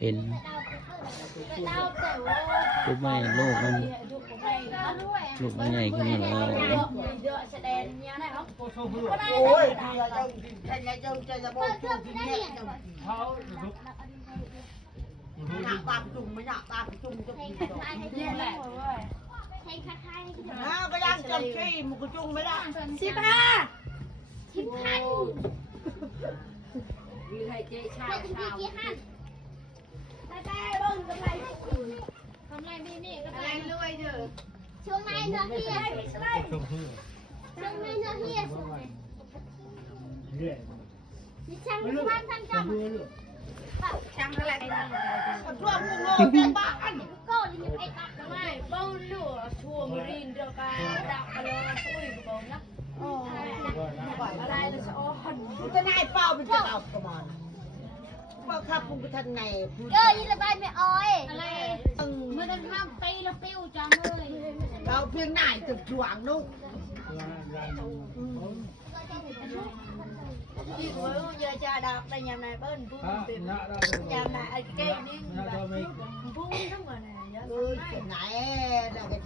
เห็นลูกไม่ลูกมันใหญ่ขึ้นมาแล้วโอ้ยใครจะบอกจุ่มที่เนี่ยหนักตามจุ่มไม่หนักตามจุ่มจะปีดอกนี่แหละก็ยังจำชื่อมุกจุ่มไม่ได้15มีใครเจ๊ชาได้บ้างกำไรนี่กำไรรวยเด้อช่วงไหนเนาะพี่ช่วงไหนเนาะพี่นี่ช่างบ้านท่านจำช่างอะไรช่วงงูเต็มบ้านก็ยังไอ้ตักไม่เบ้าหลัวช่วงรินเดียวกันดักอะไรตุ้ยกระบอกนะอะไรละชอนจะนายเป่าเป็นจะเอากระมอนว่าขับพุ่งไปทันไงยี่ระบายไม่อ้อยอะไรเมื่อนั้นห้ามตีแล้วปิ้วจังเลยเราเพียงไหนจุดหวงนุ๊กที่หัวเยอะจะดับแต่ยามนายเบิ้ลพุ่งเป็นยามนายไอ้เก่งนี่พุ่งทั้งหมดไหนไหนเราจะ